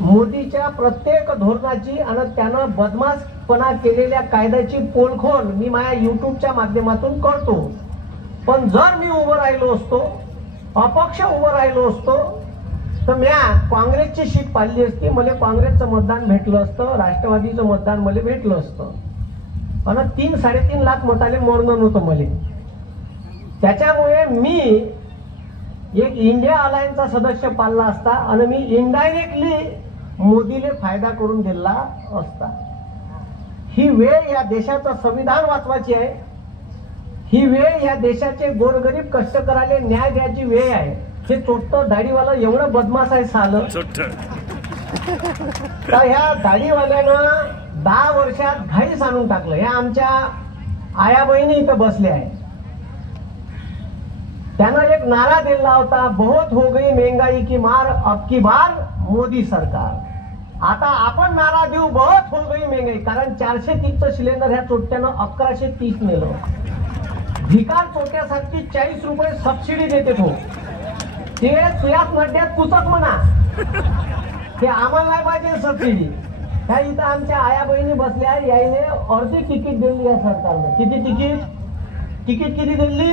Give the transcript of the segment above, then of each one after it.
मोदीच्या प्रत्येक धोरणाची आणि त्यानं बदमाशपणा केलेल्या कायद्याची पोलखोल मी माझ्या युट्यूबच्या माध्यमातून करतो। पण जर मी उभं राहिलो असतो, अपक्ष उभं राहिलो असतो, तर मी काँग्रेसची शीट पाडली असती, मला काँग्रेसचं मतदान भेटलं असतं, राष्ट्रवादीचं मतदान मला भेटलं असतं आणि 3-3.5 लाख मताले मरणं नव्हतं मला। त्याच्यामुळे मी एक इंडिया अलायन्सचा सदस्य पाळला असता आणि मी इनडायरेक्टली मोदीले फायदा करून दिला असता। ही वेळ या देशाचं संविधान वाचवायची आहे, ही वेळ या देशाचे गोरगरीब कष्टकऱ्याला न्याय द्यायची वेळ आहे। हे चोट्ट दाढीवाला एवढं बदमाश आहे सालं, तर ह्या दाढीवाल्यानं 10 वर्षात घाईस आणून टाकलं। ह्या आमच्या आया बहिणी इथं बसल्या आहे, त्यानं एक नारा दिला होता, बहुत हो गई महंगाई की मार, अब की बार मोदी सरकार। आता आपण नारा देऊ, बहुत हो गई महंगाई, कारण 430चं सिलेंडर ह्या चोट्यानं 1130 नेलं। भिकार चोट्यासाठी 40 रुपये सबसिडी देते तो, ते सुयात नड्यात कुचक म्हणा, ते आम्हाला नाही पाहिजे सबसिडी। ह्या इथं आमच्या आया बहिणी बसल्या, यायने अर्धी तिकीट दिली आहे सरकारनं। किती तिकीट किती दिली?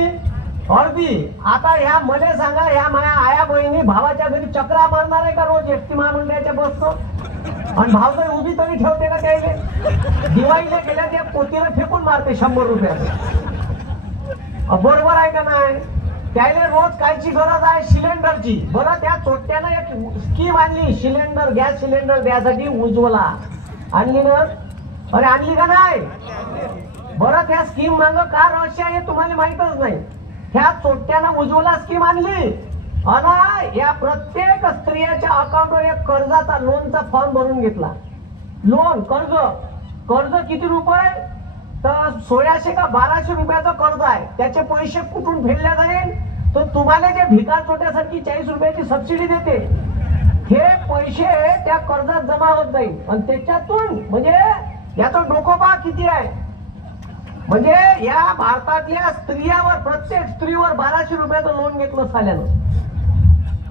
अर्धी। आता ह्या मला सांगा, ह्या माझ्या आया बहिणी भावाच्या घरी चक्रा मारणार आहे का रोज एसटी महामंडळाच्या बसतो? आणि भावताई उभी तरी ठेवते का त्याला? दिवाळीला गेल्या त्या पोतीला फेकून मारते 100 रुपयाचं। बरोबर आहे का नाही? त्याला रोज कायची गरज आहे? सिलेंडरची। बरं, त्या चोट्यानं एक स्कीम आणली, सिलेंडर, गॅस सिलेंडर द्यासाठी, उज्ज्वला आणली ना? अरे आणली का नाही? बरं, त्या स्कीम मागं का रहस्य आहे तुम्हाला माहितच नाही। ह्या चोट्यानं उज्ज्वला स्कीम आणली आणि या प्रत्येक स्त्रियाच्या अकाउंटवर एक कर्जाचा, लोनचा फॉर्म भरून घेतला। लोन, कर्ज किती रुपये? तर 1600 का 1200 रुपयाचं कर्ज आहे। त्याचे पैसे कुठून फेडले जाईल? तर तुम्हाला जे भिकार चोट्यासाठी 40 रुपयाची सबसिडी देते, हे पैसे त्या कर्जात जमा होत जाईल आणि त्याच्यातून म्हणजे याचं डोकं पहा किती आहे। म्हणजे या भारतातल्या स्त्रियावर, प्रत्येक स्त्रीवर 1200 रुपयाचं लोन घेतलं साल्यानं,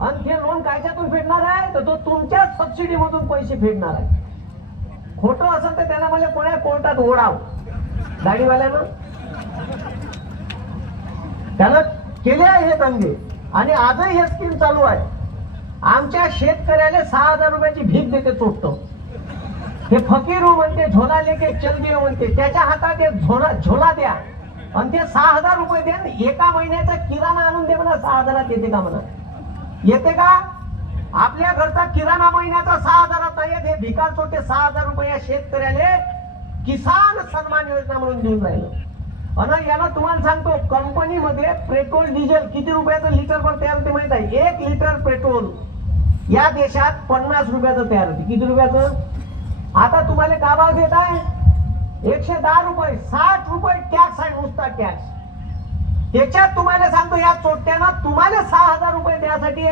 आणि ते लोन कायच्यातून फेडणार आहे? तर तो तुमच्या सबसिडी मधून पैसे फेडणार आहे। खोटं असेल तर त्याला मला कोण्या कोर्टात ओढाव गाडीवाल्यानं, त्यानं केले आहे हे दंगे आणि आजही हे स्कीम चालू आहे। आमच्या शेतकऱ्याला 6000 रुपयाची भीक देते चोट्ट, हे फकीरू म्हणते, झोला लेके चल गए म्हणते, त्याच्या हातात एक झोला द्या आणि ते 6000 रुपये द्या, एका महिन्याचा किराणा आणून दे म्हणा। 6000 येते का म्हणा? येते का? आपल्या घरचा किराणा महिन्याचा 6000 नाही, हे भिकार चोटे 6000 रुपये या शेतकऱ्याला किसान सन्मान योजना म्हणून देऊन राहिलं। आणि याला तुम्हाला सांगतो, कंपनीमध्ये पेट्रोल डिझेल किती रुपयाचं लिटरवर तयार होते माहित आहे? 1 लिटर पेट्रोल या देशात 50 रुपयाचं तयार होते। किती रुपयाचं? आता तुम्हाला का भाव देत आहे? 110 रुपये, 60 रुपये टॅक्स आहे, नुसता टॅक्स। त्याच्यात तुम्हाला सांगतो, या चोट्यानं तुम्हाला 6000 रुपये द्यासाठी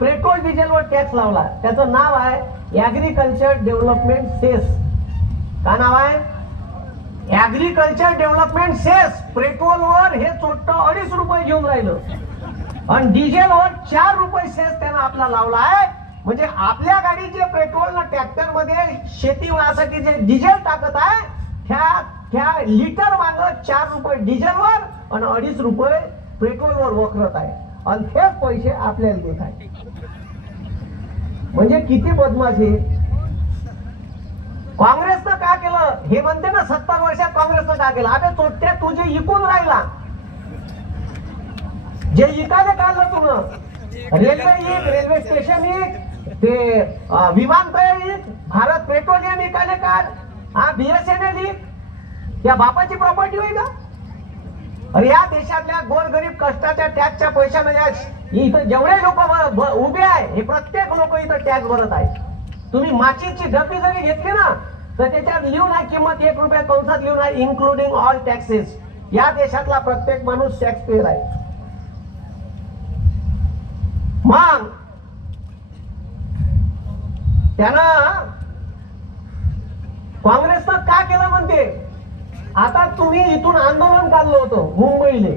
पेट्रोल डिझेलवर टॅक्स लावला। त्याचं नाव आहे ऍग्रीकल्चर डेव्हलपमेंट सेस। का नाव आहे? Agriculture development cess. पेट्रोलवर हे चोट्ट 2.5 रुपये घेऊन राहिलं आणि डिझेलवर 4 रुपये सेस त्यानं आपला लावला आहे। म्हणजे आपल्या गाडीचे पेट्रोल ना ट्रॅक्टर मध्ये शेती वाहसाठी जे डिझेल टाकत आहे, त्या लिटर माग 4 रुपये डिझेलवर आणि 2.5 रुपये पेट्रोलवर वखरत आहे आणि हेच पैसे आपल्याला देत आहे। म्हणजे किती बदमाशी। काँग्रेसनं का केलं? हे म्हणते ना 70 वर्षात काँग्रेसनं का केलं? अबे चोट्या, तुझे इकून राहिला, जे इकायला काढलं तुला, रेल्वे स्टेशन एक, ते विमानतळ एक, भारत पेट्रोलियम इकायला काढ, हा BSNL एक, त्या बापाची प्रॉपर्टी होईल का? अरे या देशातल्या गोरगरीब कष्टाच्या टॅक्सच्या पैशामध्ये इथं जेवढे लोक उभे आहे, हे प्रत्येक लोक इथं टॅक्स भरत आहे। तुम्ही माचीची डबी जरी घेतली ना, तर त्याच्यात लिहून आहे किंमत 1 रुपया, कंसात लिहून आहे इन्क्लुडिंग ऑल टॅक्सेस। या देशातला प्रत्येक माणूस टॅक्स पेयर आहे। मग त्यानं काँग्रेसनं का केलं म्हणते? आता तुम्ही इथून आंदोलन काढलं होतं मुंबईले,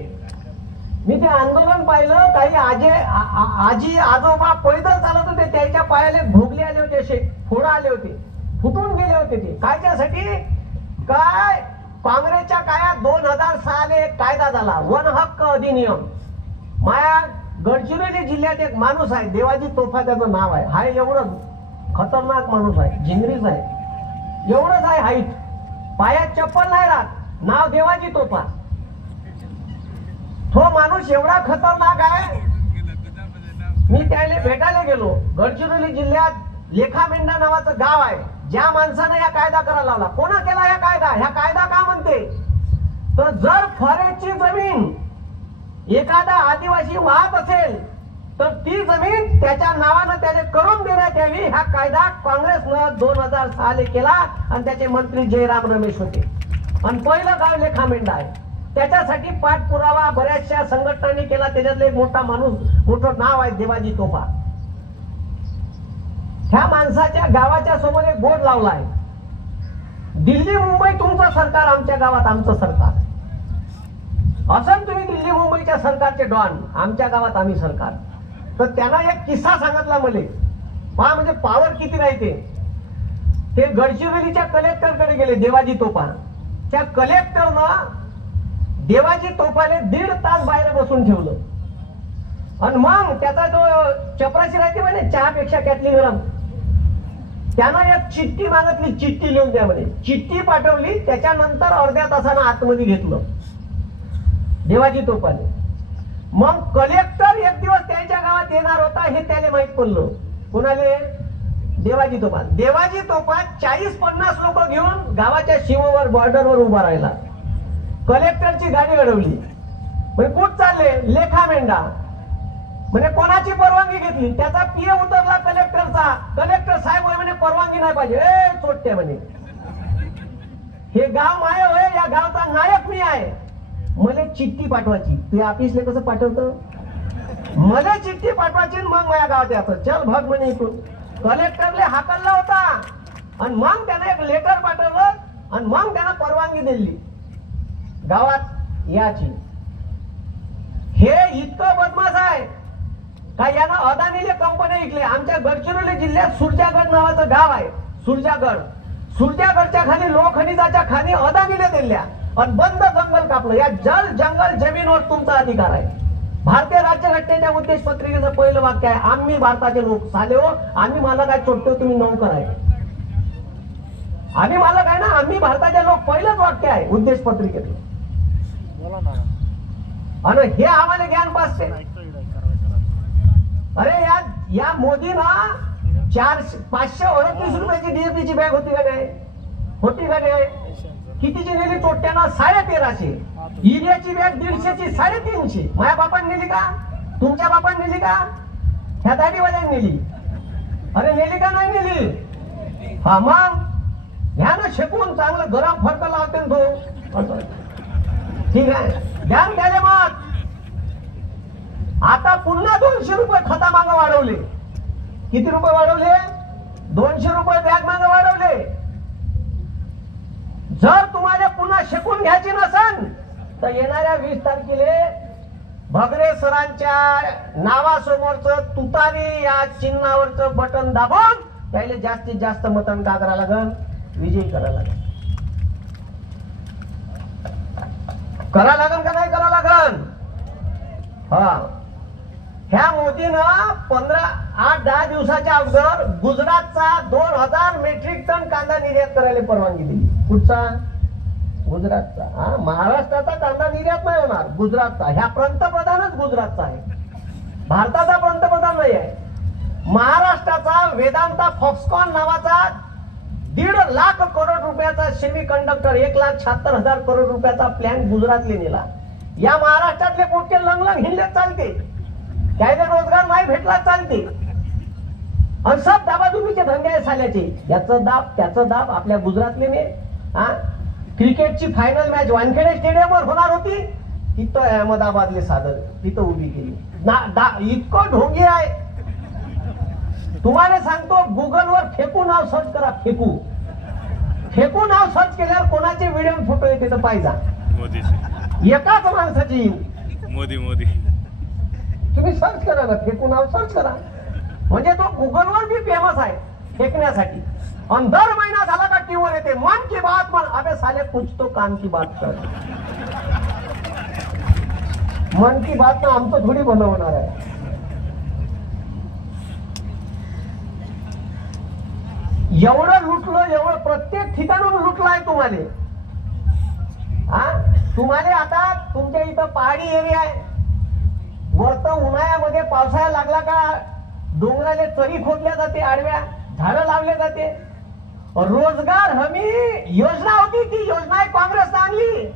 मी ते आंदोलन पाहिलं. काही आजी आजोबा पैदल चालत होते, त्याच्या पायाला भोगले आले होते, असे फोड आले होते, फुटून गेले होते. ते कायच्यासाठी? काय काँग्रेसच्या काळात 2006 एक कायदा झाला, वन हक्क अधिनियम. माया गडचिरोली जिल्ह्यात एक माणूस आहे, देवाजी तोफा त्याचं नाव आहे. हा एवढं खतरनाक माणूस आहे, झिंगरीच आहे, एवढंच आहे हाईट, पायात चप्पल नाही राहत, नाव देवाजी तोफा. तो माणूस एवढा खतरनाक आहे. मी त्याला भेटायला गेलो. गडचिरोली जिल्ह्यात लेखामेंढा नावाचं गाव आहे. ज्या माणसानं या कायदा करायला लावला, कोणा केला या कायदा? ह्या कायदा का म्हणते तर जर फॉरेस्टची जमीन एखादा आदिवासी वाहत असेल तर ती जमीन त्याच्या नावानं त्याने करून देण्यात यावी. हा कायदा काँग्रेसनं 2006 केला आणि त्याचे मंत्री जयराम रमेश होते. आणि पहिलं गाव लेखामेंढा आहे. त्याच्यासाठी पाठपुरावा बऱ्याचशा संघटनांनी केला. त्याच्यातले एक मोठा माणूस, मोठं नाव आहे देवाजी तोफा. ह्या माणसाच्या गावाच्या समोर एक बोर्ड लावला आहे, दिल्ली मुंबई तुमचं सरकार, आमच्या गावात आमचं सरकार. असं तुम्ही दिल्ली मुंबईच्या सरकारचे डॉन, आमच्या गावात आम्ही सरकार. तर त्यांना एक किस्सा सांगितला मले, पहा म्हणजे पावर किती राहते. ते गडचिरोलीच्या कलेक्टरकडे गेले, देवाजी तोफा. त्या कलेक्टरनं देवाजी तोफाने 1.5 तास बाहेर बसून ठेवलं. आणि मग त्याचा जो चपराशी राहते म्हणे, चहापेक्षा कॅटली गरम, त्यानं एक चिठ्ठी मागितली, चिठ्ठी लिहून द्या म्हणे. चिठ्ठी पाठवली. त्याच्यानंतर अर्ध्या तासानं आतमध्ये घेतलं देवाजी तोफाने. मग कलेक्टर एक दिवस त्यांच्या गावात येणार होता हे त्याला माहित पडलं. कोणाले? देवाजी तोफा. देवाजी तोफा 40-50 लोक घेऊन गावाच्या सीमेवर, बॉर्डरवर उभा राहिला. कलेक्टरची गाडी अडवली. म्हणजे कुठं चालले? लेखामेंढा. म्हणजे कोणाची परवानगी घेतली? त्याचा पीए उतरला कलेक्टरचा. कलेक्टर साहेब म्हणे परवानगी नाही पाहिजे. ए चोट्या म्हणे, हे गाव माय होय, या गावचा नायक मी आहे. मला चिठ्ठी पाठवायची. तू ऑफिसला कसं पाठवतो? मला चिठ्ठी पाठवायची, मग माझ्या गावात यायचं. चल भाग म्हणे इथून. कलेक्टरले हाकलला होता आणि मग त्याने एक लेटर पाठवलं आणि मग त्यानं परवानगी दिली गावात याची. हे इतकं बदमाश आहे का यानं अदानीले कंपन्या विकल्या. आमच्या गडचिरोली जिल्ह्यात सुरजागड नावाचं गाव आहे, सुरजागड. सुरजागडच्या खाली लोखंडाच्या खाणी अदानीले दिल्या आणि बंद जंगल कापलं. या जंगल जमीनवर तुमचा अधिकार आहे. भारतीय राज्यघटनेच्या उद्देश पत्रिकेचं पहिलं वाक्य आहे, आम्ही भारताचे लोक साले हो, आम्ही मालक आहे, चोट्टे तुम्ही नौकर आहे. आम्ही मालक आहे ना, आम्ही भारताचे लोक, पहिलंच वाक्य आहे उद्देश पत्रिकेतलं. आणि हे आम्हाला ज्ञान पासते. अरे या मोदीनं 538 रुपयाची डीएपीची बॅग होती का नाही? होती का नाही? कितीची नेली चोट्ट्यानं? 1350. युरियाची बॅग 150ची 350. माझ्या बापाने नेली का? तुमच्या बापाने नेली का? ह्या दाढीवाल्याने नेली. अरे नेली का नाही नेली? हा मग ह्यानं शेकून चांगलं गरम फडकं लावते तो. ठीक आहे, ध्यान द्याले. मग आता पुन्हा 200 रुपये खता मागं वाढवले. किती रुपये वाढवले? 200 रुपये बॅग मागं वाढवले. जर तुम्हाला पुन्हा शेकून घ्यायची नसेल तर येणाऱ्या 20 तारखेला भगरे सरांच्या नावासमोरचं तुतारी या चिन्हावरचं बटन दाबून त्याला जास्तीत जास्त मतदान का करायला लागल? विजयी करायला लागल. करा लागल का नाही करा लागल? हा. ह्या मोदीनं 8-10 दिवसाच्या अगोदर गुजरातचा 2000 मेट्रिक टन कांदा निर्यात करायला परवानगी दिली. कुठचा? गुजरातचा. हा, महाराष्ट्राचा कांदा निर्यात नाही होणार, गुजरातचा. ह्या पंतप्रधानच गुजरातचा आहे, भारताचा पंतप्रधान नाही आहे. महाराष्ट्राचा वेदांता फॉक्सकॉन नावाचा 1.5 लाख करोड रुपयाचा सेमी कंडक्टर, 1,76,000 करोड रुपयाचा प्लॅन गुजरातले नेला. या महाराष्ट्रातले पोटे लंगलंग हिंडले चालते, त्याला रोजगार नाही भेटला चालते. आणि सब दाबादुबीचे धंदे साल्याचे. याचं दाब त्याचं दाब. आपल्या गुजरातले ने क्रिकेटची फायनल मॅच वानखेडे स्टेडियमवर होणार होती, तिथं अहमदाबादले सादर तिथं उभी केली. इतकं ढोंगी आहे तुम्हाला सांगतो. गुगलवर फेकू नाव सर्च करा. फेकू नाव सर्च केल्यावर कोणाचे व्हिडिओ फोटो येते तर पाहिजे. एकाच माणसाची मोदी मोदी तुम्ही सर्च करा ना, फेकून नाव सर्च करा, म्हणजे तो गुगलवर बी फेमस आहे फेकण्यासाठी. आणि दर महिना झाला का टीव्हीवर येते मन की बात. मन अबे साले कुछ तो काम की बात कर. मन की बात ना आमचं थोडी भलं होणार आहे. एवढं लुटलं, एवढं प्रत्येक ठिकाणून लुटलं आहे तुम्हाला. तुम्हाला आता तुमच्या इथं पहाडी एरिया आहे, वरत उन्हाळ्यामध्ये पावसाळा लागला का डोंगराले चरी खोदल्या जाते, आडव्या झाडं लावले जाते. रोजगार हमी योजना होती, ती योजना काँग्रेसने आणली.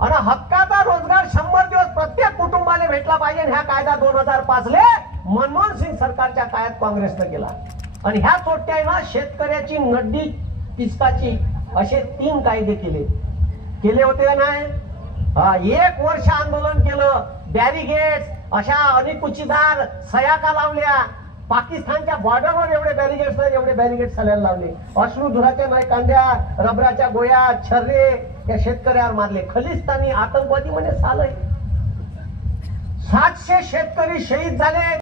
आणि हक्काचा रोजगार 100 दिवस प्रत्येक कुटुंबाला भेटला पाहिजे. ह्या कायदा 2005 ले मनमोहन सिंग सरकारच्या काळात काँग्रेसने केला. आणि ह्या चोट्यानं शेतकऱ्याची नड्डी पिचकाची असे 3 कायदे केले होते का नाही. 1 वर्ष आंदोलन केलं, बॅरिगेट्स अशा अनिकुचीदार सयाका लावल्या. पाकिस्तानच्या बॉर्डरवर एवढे बॅरिगेट्स नाही, एवढे बॅरिगेट्स सगळ्याला लावले. अश्रुधुराच्या नाही कांद्या, रबराच्या गोया, छर्रे या शेतकऱ्यावर मारले. खलिस्तानी आतंकवादी म्हणे सालय. 700 शेतकरी शहीद झाले.